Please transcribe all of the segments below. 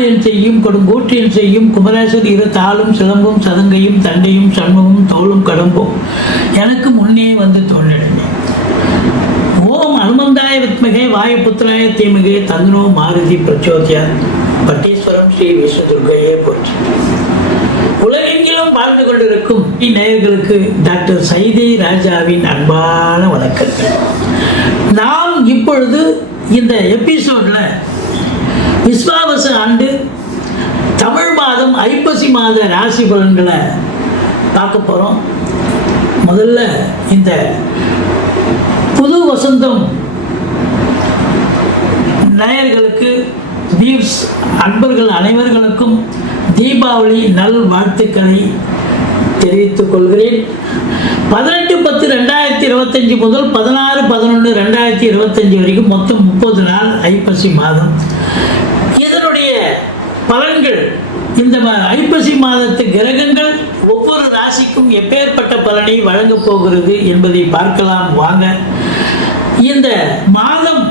ஆடி செய்யும் கொடுங்கூற்றில் செய்யும் குமரேசர் இரு தாளும் சிலம்பும் சதங்கையும் தண்டையும் சண்முகம் தோளும் கடம்பும். எனக்கு முன்னே வந்து தோன்றினேன் ஓம் அனுமந்தாய வித்மகே வாயுபுத்திராய தீமகே தந்தனோ மாருதி பிரச்சோதியா. பட்டீஸ்வரம் ஸ்ரீ விஸ்வதுர்கையே போற்றி. உலகெங்கிலும் வாழ்ந்து கொண்டிருக்கும் நேயர்களுக்கு டாக்டர் சைதை ராஜாவின் அன்பான வணக்கங்கள். நாம் இப்பொழுது இந்த எபிசோட்ல விஸ்வாவச ஆண்டு தமிழ் மாதம் ஐப்பசி மாத ராசி பலன்களை பார்க்க போகிறோம் முதல்ல இந்த புது வசந்தம் நேயர்களுக்கு தீப்ஸ் அன்பர்கள் அனைவர்களுக்கும் தீபாவளி நல் வாழ்த்துக்களை தெரிவித்துக் கொள்கிறேன். பதினெட்டு பத்து ரெண்டாயிரத்தி இருபத்தஞ்சி முதல் பதினாறு பதினொன்று ரெண்டாயிரத்தி இருபத்தஞ்சி வரைக்கும் மொத்தம் முப்பது நாள் ஐப்பசி மாதம். இதனுடைய பலன்கள் இந்த ஐப்பசி மாதத்து கிரகங்கள் ஒவ்வொரு ராசிக்கும் எப்பேற்பட்ட பலனை வழங்கப் போகிறது என்பதை பார்க்கலாம் வாங்க. இந்த மாதம்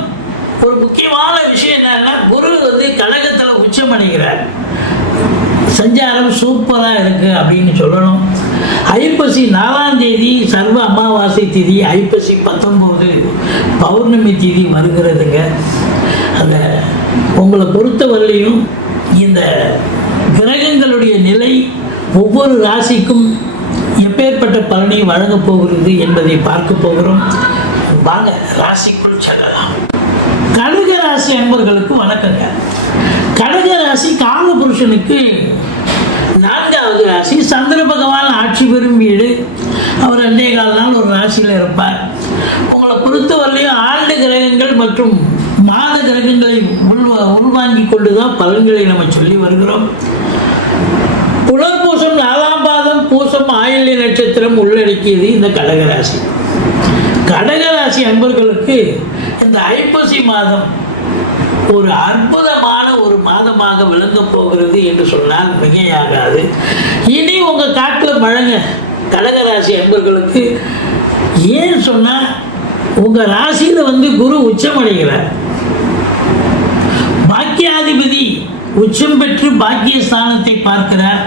ஒரு முக்கியமான விஷயம் என்னன்னா குரு வந்து கழகத்தில் உச்சமடைகிறார் சஞ்சாரம் சூப்பராக இருக்கு அப்படின்னு சொல்லணும். ஐப்பசி நாலாம் தேதி சர்வ அமாவாசை திதி ஐப்பசி பத்தொம்போது பௌர்ணமி திதி வருகிறதுங்க. அந்த உங்களை பொறுத்தவரையிலையும் இந்த கிரகங்களுடைய நிலை ஒவ்வொரு ராசிக்கும் எப்பேற்பட்ட பலனை வழங்கப் போகிறது என்பதை பார்க்க போகிறோம். வாங்க ராசிக்குள் செல்லலாம். கடக ராசி அன்பர்களுக்கு வணக்கங்க. கடக ராசி காலபுருஷனுக்கு பெரும் வீடு. அவர் அன்றைய கால நாள் ஒரு ராசியில் இருப்பார். உங்களை பொறுத்தவரையிலையும் ஆண்டு கிரகங்கள் மற்றும் மாத கிரகங்களை உள்வா உள்வாங்கி கொண்டு தான் பலன்களை நம்ம சொல்லி வருகிறோம். புலர்பூசம் நாலாம் பாதம் பூசம் ஆயில்ய நட்சத்திரம் உள்ளடக்கியது இந்த கடகராசி. கடகராசி அன்பர்களுக்கு இந்த ஐப்பசி மாதம் ஒரு அற்புதமான ஒரு மாதமாக விளங்க போகிறது என்று சொன்னால் மிகையாகாது. இனி உங்கள் காட்டில் மழைங்க கடகராசி அன்பர்களுக்கு ஏன் சொன்னால் உங்கள் ராசியில் வந்து குரு உச்சமடைகிறார். பாக்கியாதிபதி உச்சம் பெற்று பாக்கியஸ்தானத்தை பார்க்கிறார்.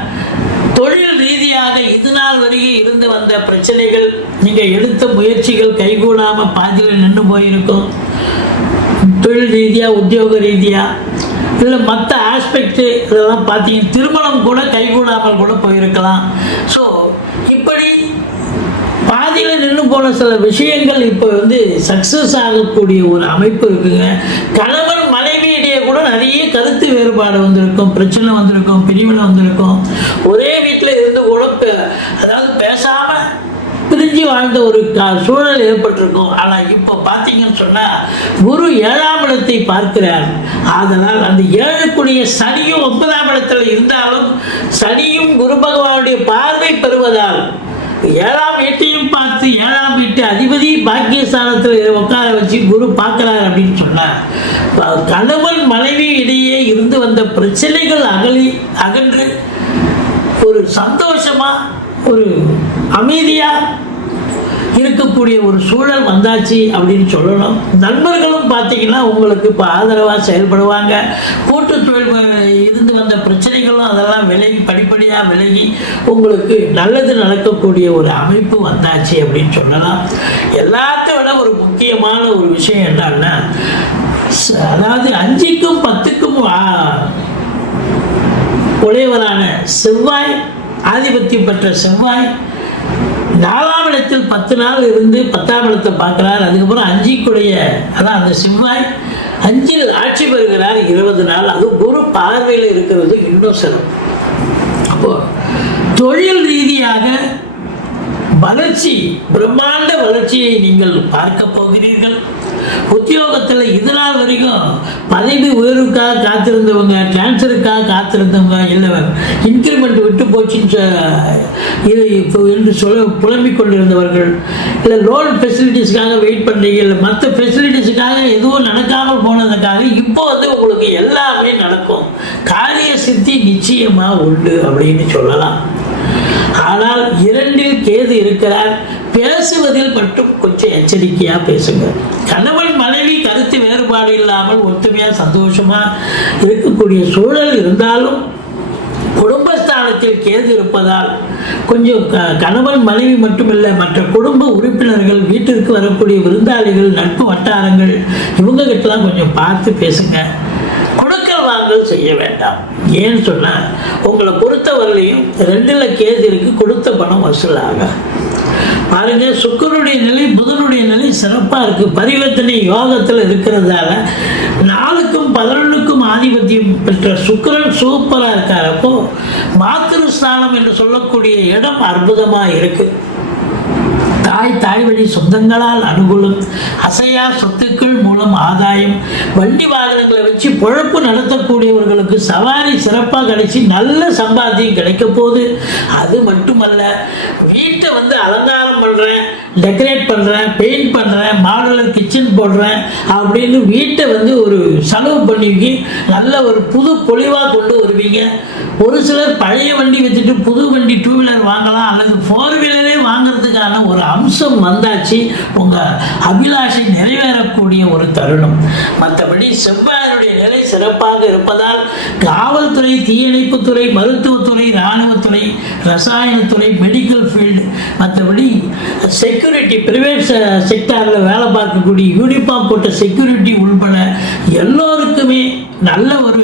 தொழில் ரீதியாக இது நாள் வரைக்கும் இருந்து வந்த பிரச்சனைகள் நீங்கள் எடுத்த முயற்சிகள் கைகூடாம பாதியில் நின்று போயிருக்கும். தொழில் ரீதியாக உத்தியோக ரீதியாக இல்லை மற்ற ஆஸ்பெக்ட்டு இதெல்லாம் பார்த்தீங்கன்னா திருமணம் கூட கைகூடாமல் கூட போயிருக்கலாம். ஸோ இப்படி பாதியில் நின்று போன சில விஷயங்கள் இப்போ வந்து சக்ஸஸ் ஆகக்கூடிய ஒரு அமைப்பு இருக்குங்க. கணவன் மனைவியிடையே கூட நிறைய கருத்து வேறுபாடு வந்திருக்கும் பிரச்சனை வந்திருக்கும் பிரிவினை வந்திருக்கும். ஒரே வீட்டில் இருந்து கூட அதாவது பிரிஞ்சு வாழ்ந்த ஒரு க- சூழல் ஏற்பட்டிருக்கும். ஆனால் இப்போ பார்த்தீங்கன்னு சொன்னால் குரு ஏழாம் இடத்தை பார்க்கிறார். அதனால் அந்த ஏழுக்குரிய சனியும் ஒன்பதாம் இடத்தில் இருந்தாலும் சனியும் குரு பகவானுடைய பார்வை பெறுவதால் ஏழாம் வீட்டையும் பார்த்து ஏழாம் வீட்டு அதிபதி பாக்கியஸ்தானத்தில் உட்கார வச்சு குரு பார்க்குறார் அப்படின்னு சொன்னார் கணவன் மனைவி இடையே இருந்து வந்த பிரச்சனைகள் அகலி அகன்று ஒரு சந்தோஷமா ஒரு அமைதியா இருக்கக்கூடிய ஒரு சூழல் வந்தாச்சு அப்படின்னு சொல்லணும். நண்பர்களும் பார்த்தீங்கன்னா உங்களுக்கு இப்போ ஆதரவாக செயல்படுவாங்க. கூட்டு தொழில் இருந்து வந்த பிரச்சனைகளும் அதெல்லாம் விலகி படிப்படியாக விலகி உங்களுக்கு நல்லது நடக்கக்கூடிய ஒரு அமைப்பு வந்தாச்சு அப்படின்னு சொல்லலாம். எல்லாத்தை விட ஒரு முக்கியமான ஒரு விஷயம் என்னன்னா அதாவது அஞ்சுக்கும் பத்துக்கும் உடையவரான செவ்வாய் ஆதிபத்தியம் பெற்ற செவ்வாய் நாலாம் இடத்தில் பத்து நாள் இருந்து பத்தாம் இடத்தை பார்க்கிறார். அதுக்கப்புறம் அஞ்சிக்குடைய அதான் அந்த செவ்வாய் அஞ்சில் ஆட்சி பெறுகிறார் இருபது நாள். அது குரு பார்வையில் இருக்கிறது இன்னும் சிறப்பு. அப்போ தொழில் ரீதியாக வளர்ச்சி பிரம்மாண்ட வளர்ச்சியை நீங்கள் பார்க்க போகிறீர்கள். உத்தியோகத்தில் இதனால் வரைக்கும் பதவி உயர்வுக்காக காத்திருந்தவங்க டிரான்ஸ்ஃபருக்காக காத்திருந்தவங்க இல்லை இன்க்ரிமெண்ட் விட்டு போச்சுன்னு சொ- இப்போ என்று சொல்ல புலம்பிக் கொண்டிருந்தவர்கள் இல்லை லோன் ஃபெசிலிட்டிஸ்க்காக வெயிட் பண்ணுறீங்க இல்லை மற்ற ஃபெசிலிட்டிஸுக்காக எதுவும் நடக்காமல் போனதுக்காக இப்போ வந்து உங்களுக்கு எல்லாமே நடக்கும். காரிய சித்தி நிச்சயமாக உண்டு அப்படின்னு சொல்லலாம். ஆனால் இரண்டில் கேது இருக்கிறார். பேசுவதில் மட்டும் கொஞ்சம் எச்சரிக்கையா பேசுங்க. கணவன் மனைவி கருத்து வேறுபாடு இல்லாமல் ஒற்றுமையாக சந்தோஷமாக இருக்கக்கூடிய சூழல் இருந்தாலும் குடும்பஸ்தானத்தில் கேது இருப்பதால் கொஞ்சம் க- கணவன் மனைவி மட்டுமில்லை மற்ற குடும்ப உறுப்பினர்கள் வீட்டிற்கு வரக்கூடிய விருந்தாளிகள் நட்பு வட்டாரங்கள் இவங்க கிட்டலாம் கொஞ்சம் பார்த்து பேசுங்க. கொடுக்கல் செய்ய வேண்டாம். ஏன்னு சொன்னால் உங்களை பொறுத்தவரையிலையும் ரெண்டில் கேது இருக்கு கொடுத்த பணம் வசூலாக பாருங்க சுக்கருடைய நிலை புதனுடைய நிலை சிறப்பாக இருக்கு. பரிவர்த்தனை யோகத்தில் இருக்கிறதால நாலுக்கும் பதினொன்றுக்கும் ஆதிபத்தியம் பெற்ற சுக்கரன் சூப்பராக இருக்காரப்போ மாத்திருஸ்தானம் என்று சொல்லக்கூடிய இடம் அற்புதமாக இருக்கு. தாய் தாய் வழி சொந்தங்களால் அனுகூலம் அசையா சொத்துக்கள் மூலம் ஆதாயம். வண்டி வாகனங்களை வச்சு பொழப்பு நடத்தக்கூடியவர்களுக்கு சவாரி சிறப்பாக கிடைச்சி நல்ல சம்பாத்தியம் கிடைக்க போகுது. அது மட்டுமல்ல வீட்டை வந்து அலங்காரம் பண்ணுறேன் டெக்கரேட் பண்ணுறேன் பெயிண்ட் பண்ணுறேன் மாடலர் கிச்சன் போடுறேன் அப்படின்னு வீட்டை வந்து ஒரு செலவு பண்ணுவீங்க நல்ல ஒரு புது பொலிவாக கொண்டு வருவீங்க. ஒரு சிலர் பழைய வண்டி வச்சுட்டு புது வண்டி டூ வீலர் வாங்கலாம் அல்லது ஃபோர் வீலரே வாங்குறதுக்கான ஒரு அம்சம் வந்தாச்சு. உங்கள் அபிலாஷை நிறைவேறக்கூடிய ஒரு தருணம். மற்றபடி செவ்வாயருடைய நிலை சிறப்பாக இருப்பதால் காவல்துறை தீயணைப்புத்துறை மருத்துவத்துறை இராணுவத்துறை ரசாயனத்துறை மெடிக்கல் ஃபீல்டு மற்றபடி செக் செக்யூரிட்டி ப்ரைவேட் செக்டாரில் வேலை பார்க்கக்கூடிய யூனிஃபார்ம் போட்ட செக்யூரிட்டி உள்பட எல்லோருக்குமே நல்ல ஒரு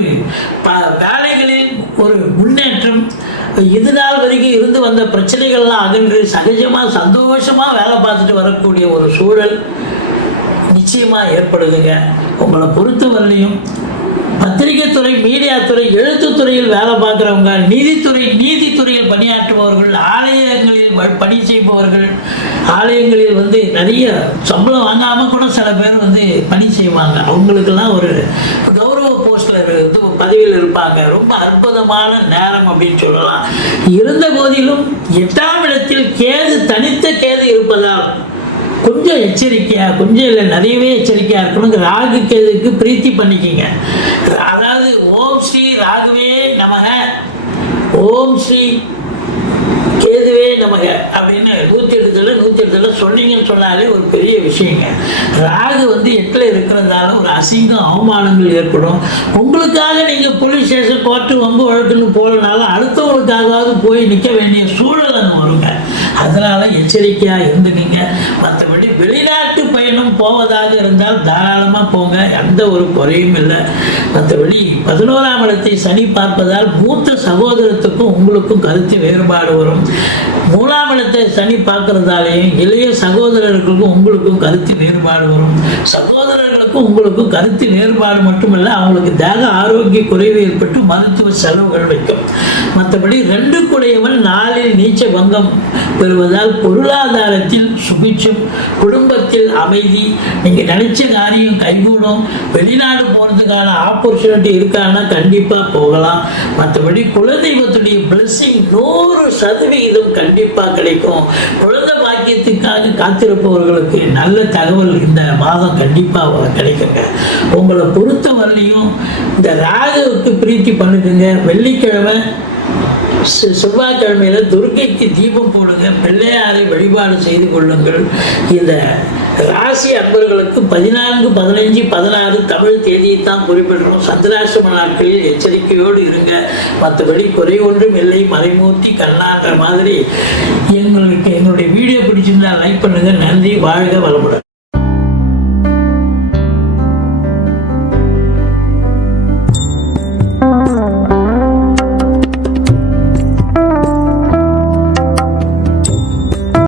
ப வேலைகளில் ஒரு முன்னேற்றம். இது நாள் வரைக்கும் இருந்து வந்த பிரச்சனைகள்லாம் அகன்று சகஜமாக சந்தோஷமாக வேலை பார்த்துட்டு வரக்கூடிய ஒரு சூழல் நிச்சயமாக ஏற்படுதுங்க. உங்களை பொறுத்தவரையிலையும் பத்திரிகை துறை மீடியா துறை எழுத்துத்துறையில் வேலை பார்க்குறவங்க நீதித்துறை நீதித்துறையில் பணியாற்றுபவர்கள் பணி செய்பவர்கள் ஆலயங்களில் வந்து நிறைய சம்பளம் வாங்காமல் கூட சில பேர் வந்து பணி செய்வாங்க. அவங்களுக்கெல்லாம் ஒரு கௌரவ போஸ்டில் இது பதவியில் இருப்பாங்க. ரொம்ப அற்புதமான நேரம் அப்படின்னு சொல்லலாம். இருந்த போதிலும் எட்டாம் இடத்தில் கேது தனித்த கேது இருப்பதால் கொஞ்சம் எச்சரிக்கையாக கொஞ்சம் இல்லை நிறையவே எச்சரிக்கையாக இருக்கணும். ராகு கேதுக்கு பிரீத்தி பண்ணிக்கிங்க. அதாவது ஓம் ஸ்ரீ ராகுவே நமக. ஓம் ஸ்ரீ நமக அப்படின்னு நூற்றி எட்டுல நூற்றி எட்டுல சொன்னீங்கன்னு சொன்னாலே ஒரு பெரிய விஷயங்க. ராகு வந்து எட்டில் இருக்கிறதுனால ஒரு அசிங்கம் அவமானங்கள் ஏற்படும். உங்களுக்காக நீங்கள் போலீஸ் ஸ்டேஷன் கோர்ட்டு வம்பு வழக்குன்னு போகலனாலும் அடுத்தவங்களுக்காகவாவது போய் நிற்க வேண்டிய சூழல் அங்கே வருங்க. அதனால எச்சரிக்கையாக இருந்துக்கீங்க. மற்றபடி வெளிநாட்டு பயணம் போவதாக இருந்தால் தாராளமாக போங்க. எந்த ஒரு குறையும் இல்லை. மற்றபடி பதினோராம் இடத்தை சனி பார்ப்பதால் மூத்த சகோதரத்துக்கும் உங்களுக்கும் கருத்து வேறுபாடு வரும். மூணாம் இடத்தை சனி பார்க்கறதாலேயும் இளைய சகோதரர்களுக்கும் உங்களுக்கும் கருத்து வேறுபாடு வரும். சகோதரர்களுக்கும் உங்களுக்கும் கருத்து வேறுபாடு மட்டுமல்ல அவங்களுக்கு தேக ஆரோக்கிய குறைவு ஏற்பட்டு மருத்துவ செலவுகள் வைக்கும். மற்றபடி ரெண்டு குடையவன் நாளில் நீச்ச பங்கம் பெறுவதால் பொருளாதாரத்தில் சுபிட்சம் குடும்பத்தில் அமைதி. நீங்கள் நினைச்ச காரியம் கைகூடும். வெளிநாடு போகிறதுக்கான ஆப்பர்ச்சுனிட்டி இருக்கான்னா கண்டிப்பாக போகலாம். மற்றபடி குலதெய்வத்துடைய பிளஸ்ஸிங் நூறு சதவிகிதம் கண்டிப்பாக கிடைக்கும். குழந்தை பாக்கியத்துக்காக காத்திருப்பவர்களுக்கு நல்ல தகவல் இந்த மாதம் கண்டிப்பாக கிடைக்குங்க. உங்களை பொறுத்த வரலையும் இந்த ராகுவுக்கு பிரீத்தி பண்ணுக்குங்க. வெள்ளிக்கிழமை செவ்வாய்க்கிழமையில துர்கைக்கு தீபம் போடுங்க பிள்ளையாரை வழிபாடு செய்து கொள்ளுங்கள். இந்த ராசி அன்பர்களுக்கு பதினான்கு பதினைஞ்சு பதினாறு தமிழ் தேதியை தான் குறிப்பிடுறோம். சந்திராசிரம நாட்களில் எச்சரிக்கையோடு இருங்க. மற்றபடி குறை ஒன்றும் இல்லை. மறைமூர்த்தி கண்ணான்ற மாதிரி எங்களுக்கு எங்களுடைய வீடியோ பிடிச்சிருந்தா லைக் பண்ணுங்க. நன்றி. வாழ்க வளமுடன்.